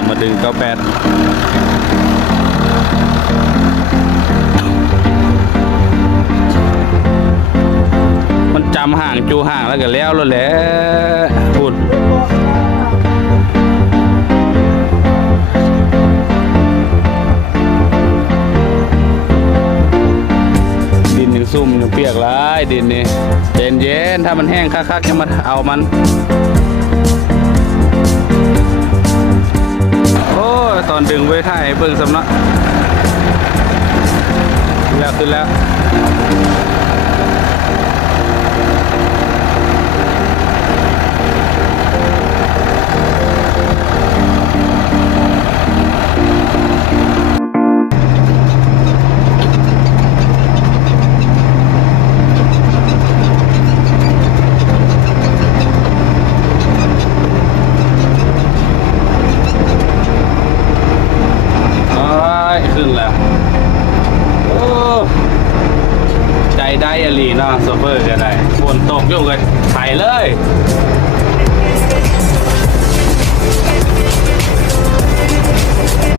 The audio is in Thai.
ามมาดึง98มันจำห่างจูห่างแล้วก็แล้วแหละพูดดินยังซุ่มยังเปียกหลายดินนี่เย็นๆถ้ามันแห้งคักๆจะมาเอามันโอ้ตอนดึงไว้ถ่ายเบิ่งสำนักแล้วขึ้นแล้วขึ้นแล้วโอ้ใจได้อลีเนาะโซเฟอร์ก็ได้ฝนตกอยู่เลยไถเลย